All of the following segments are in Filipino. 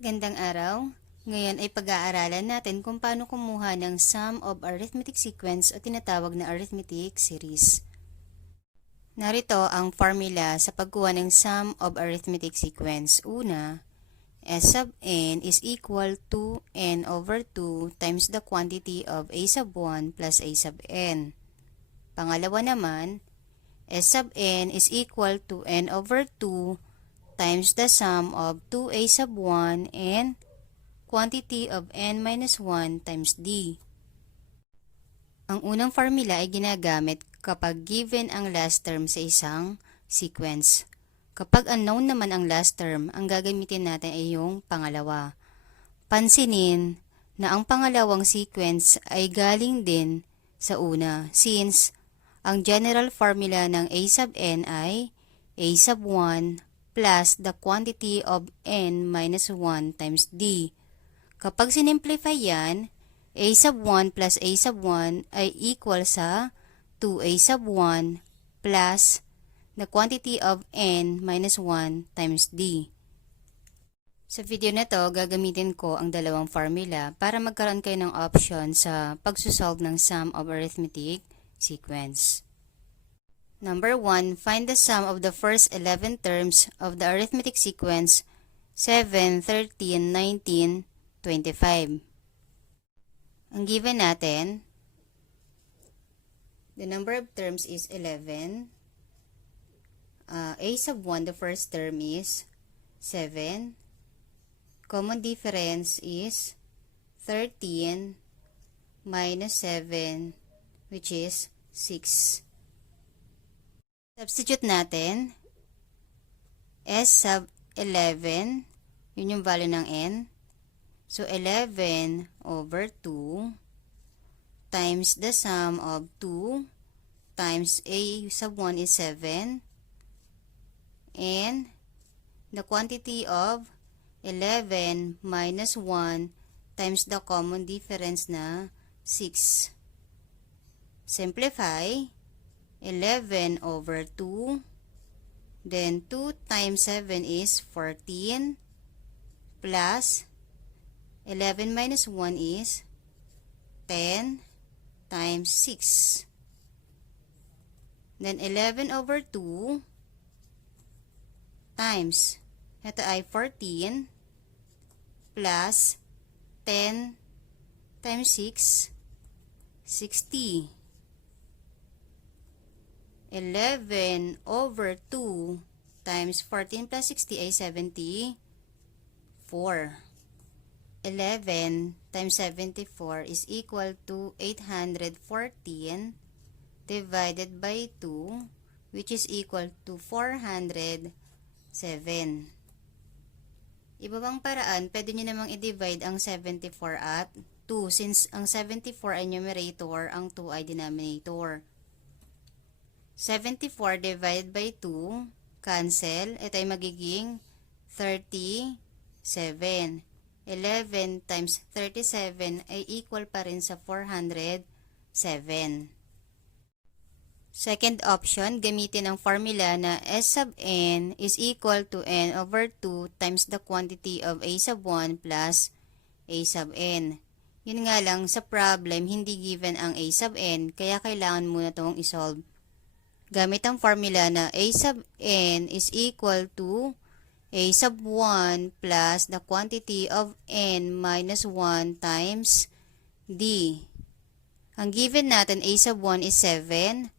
Gandang araw! Ngayon ay pag-aaralan natin kung paano kumuha ng sum of arithmetic sequence o tinatawag na arithmetic series. Narito ang formula sa pagkuha ng sum of arithmetic sequence. Una, S sub n is equal to n over 2 times the quantity of a sub 1 plus a sub n. Pangalawa naman, S sub n is equal to n over 2 times the sum of 2a sub 1 and quantity of n minus 1 times d. Ang unang formula ay ginagamit kapag given ang last term sa isang sequence. Kapag unknown naman ang last term, ang gagamitin natin ay yung pangalawa. Pansinin na ang pangalawang sequence ay galing din sa una since ang general formula ng a sub n ay a sub 1 plus the quantity of n minus 1 times d. Kapag sinimplify yan, a sub 1 plus a sub 1 ay equal sa 2a sub 1 plus the quantity of n minus 1 times d. Sa video na to, gagamitin ko ang dalawang formula para magkaroon kayo ng option sa pagsusolve ng sum of arithmetic sequence. Number 1, find the sum of the first 11 terms of the arithmetic sequence 7, 13, 19, 25. Ang given natin, the number of terms is 11. A sub 1, the first term is 7. Common difference is 13 minus 7, which is 6. Substitute natin, S sub 11, yun yung value ng n. So, 11 over 2 times the sum of 2 times a sub 1 is 7 and the quantity of 11 minus 1 times the common difference na 6. Simplify, 11 over 2, then 2 times 7 is 14, plus 11 minus 1 is 10 times 6. Then 11 over 2 times, ito ay 14, plus 10 times 6, 60. 11 over 2 times 14 plus 60 ay 74. 11 times 74 is equal to 814 divided by 2, which is equal to 407. Iba bang paraan, pwede nyo namang i-divide ang 74 at 2 since ang 74 ay numerator, ang 2 ay denominator. 74 divided by 2, cancel. Ito ay magiging 37. 11 times 37 ay equal pa rin sa 407. Second option, gamitin ang formula na S sub n is equal to n over 2 times the quantity of a sub 1 plus a sub n. Yun nga lang, sa problem, hindi given ang a sub n, kaya kailangan muna itong isolve. Gamit ang formula na a sub n is equal to a sub 1 plus the quantity of n minus 1 times d. Ang given natin, a sub 1 is 7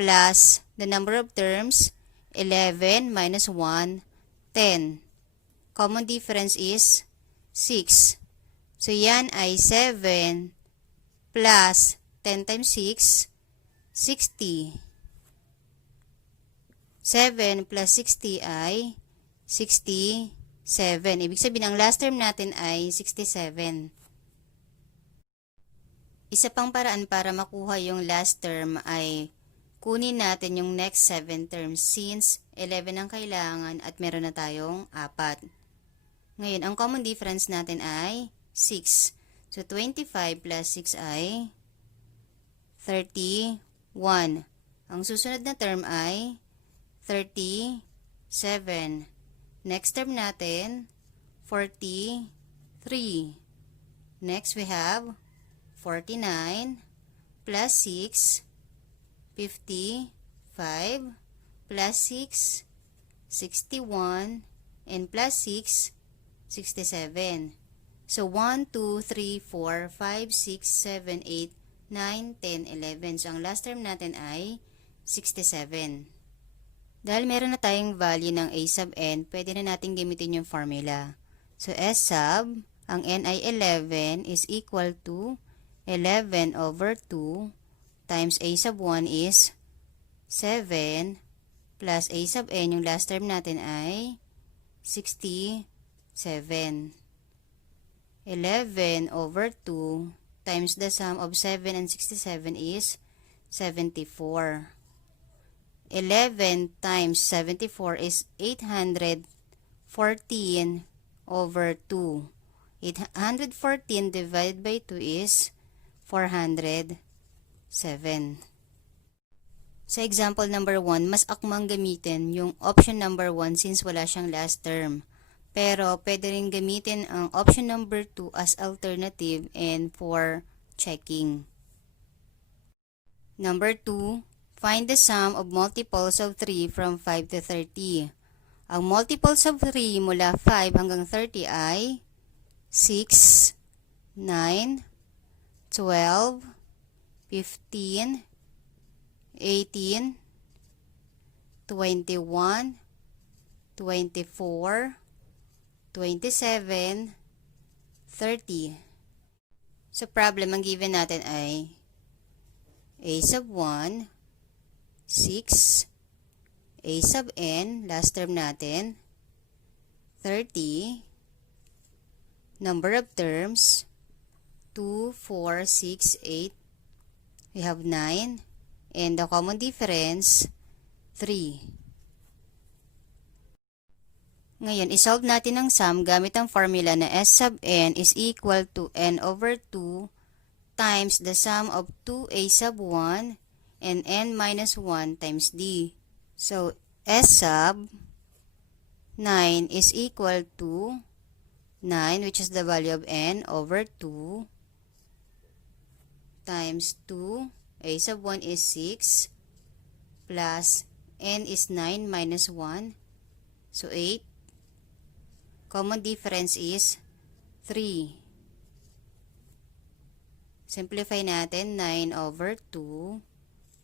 plus the number of terms, 11 minus 1, 10. Common difference is 6. So, yan ay 7 plus 10 times 6, 60. 7 plus 60 ay 67. Ibig sabihin, ang last term natin ay 67. Isa pang paraan para makuha yung last term ay kunin natin yung next 7 terms since 11 ang kailangan at meron na tayong 4. Ngayon, ang common difference natin ay 6. So, 25 plus 6 ay 31. Ang susunod na term ay 37. Next term natin, 43. Next, we have 49 plus 6, 55 plus 6, 61, and plus 6, 67. So, 1, 2, 3, 4, 5, 6, 7, 8, 9, 10, 11. So, ang last term natin ay 67. Dahil meron na tayong value ng a sub n, pwede na natin gamitin yung formula. So, s sub, ang n ay 11 is equal to 11 over 2 times a sub 1 is 7 plus a sub n, yung last term natin ay 67. 11 over 2 times the sum of 7 and 67 is 74. 11 times 74 is 814 over 2. 814 divided by 2 is 407. Sa example number 1, mas akmang gamitin yung option number 1 since wala siyang last term. Pero pwede rin gamitin ang option number 2 as alternative and for checking. Number 2, find the sum of multiples of 3 from 5 to 30. Ang multiples of 3 mula 5 hanggang 30 ay 6, 9, 12, 15, 18, 21, 24, 27, 30. So, problem, ang given natin ay a sub 1, 6, a sub n, last term natin, 30, number of terms, 2, 4, 6, 8, we have 9, and the common difference, 3. Ngayon, isolve natin ang sum gamit ang formula na s sub n is equal to n over 2 times the sum of 2a sub 1 and n minus 1 times d. So, s sub 9 is equal to 9, which is the value of n, over 2 times 2, a sub 1 is 6, plus n is 9 minus 1, so 8. Common difference is 3. Simplify natin, 9 over 2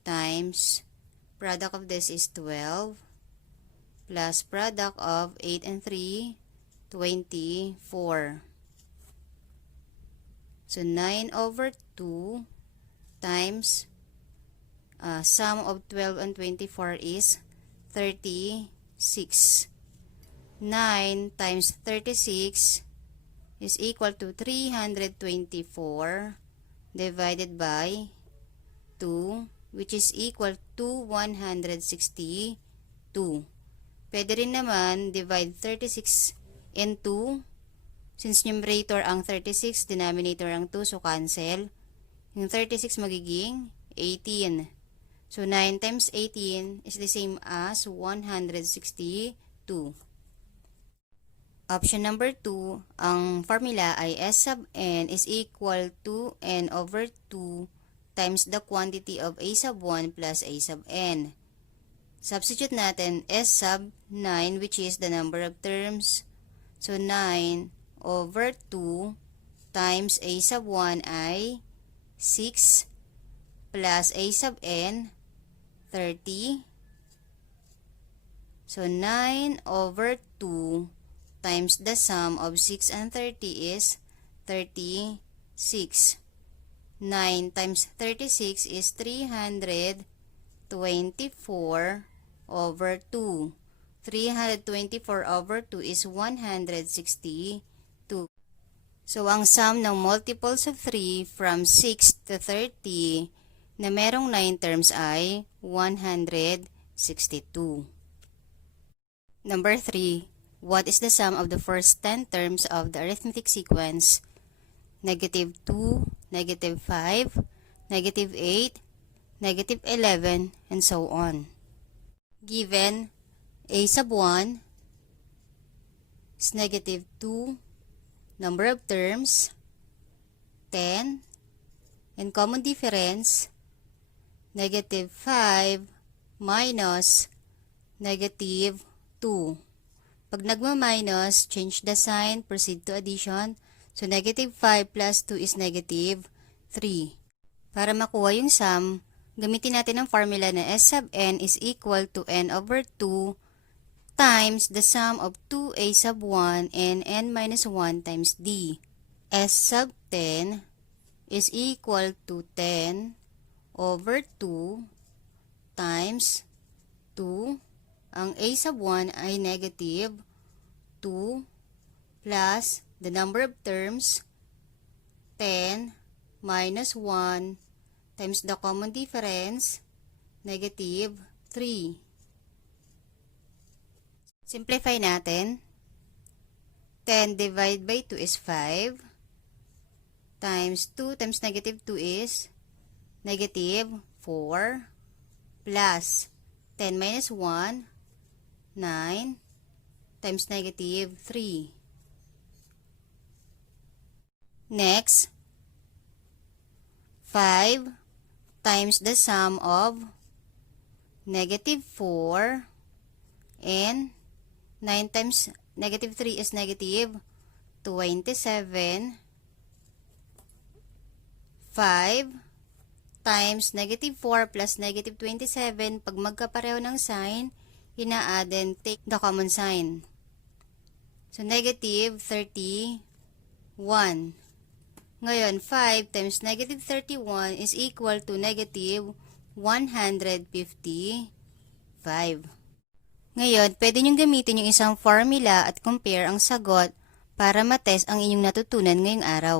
times product of this is 12 plus product of 8 and 3, 24. So 9 over 2 times sum of 12 and 24 is 36. 9 times 36 is equal to 324 divided by 2, which is equal to 162. Pwede rin naman divide 36 into, since numerator ang 36, denominator ang 2, so cancel. Yung 36 magiging 18. So 9 times 18 is the same as 162. Option number 2, ang formula ay s sub n is equal to n over 2 times the quantity of a sub 1 plus a sub n. Substitute natin s sub 9, which is the number of terms. So 9 over 2 times a sub 1 ay 6 plus a sub n, 30. So 9 over 2 times the sum of 6 and 30 is 36. 9 times 36 is 324 over 2. 324 over 2 is 162. So, ang sum ng multiples of 3 from 6 to 30 na merong 9 terms ay 162. Number 3. What is the sum of the first 10 terms of the arithmetic sequence? Negative 2, negative 5, negative 8, negative 11, and so on. Given a sub 1, is negative 2. Number of terms, 10. And common difference, negative 5 minus negative 2. Pag nagma-minus, change the sign, proceed to addition. So, negative 5 plus 2 is negative 3. Para makuha yung sum, gamitin natin ang formula na S sub n is equal to n over 2 times the sum of 2a sub 1 and n minus 1 times d. S sub 10 is equal to 10 over 2 times 2. Ang a sub 1 ay negative 2 plus the number of terms 10 minus 1 times the common difference negative 3. Simplify natin. 10 divided by 2 is 5 times 2 times negative 2 is negative 4 plus 10 minus 1, 9 times negative 3. Next, 5 times the sum of negative 4 and 9 times negative 3 is negative 27. 5 times negative 4 plus negative 27, pag magkapareho ng sign, ina-add and take the common sign. So, negative 31. Ngayon, 5 times negative 31 is equal to negative 155. Ngayon, pwede niyong gamitin yung isang formula at compare ang sagot para matest ang inyong natutunan ngayong araw.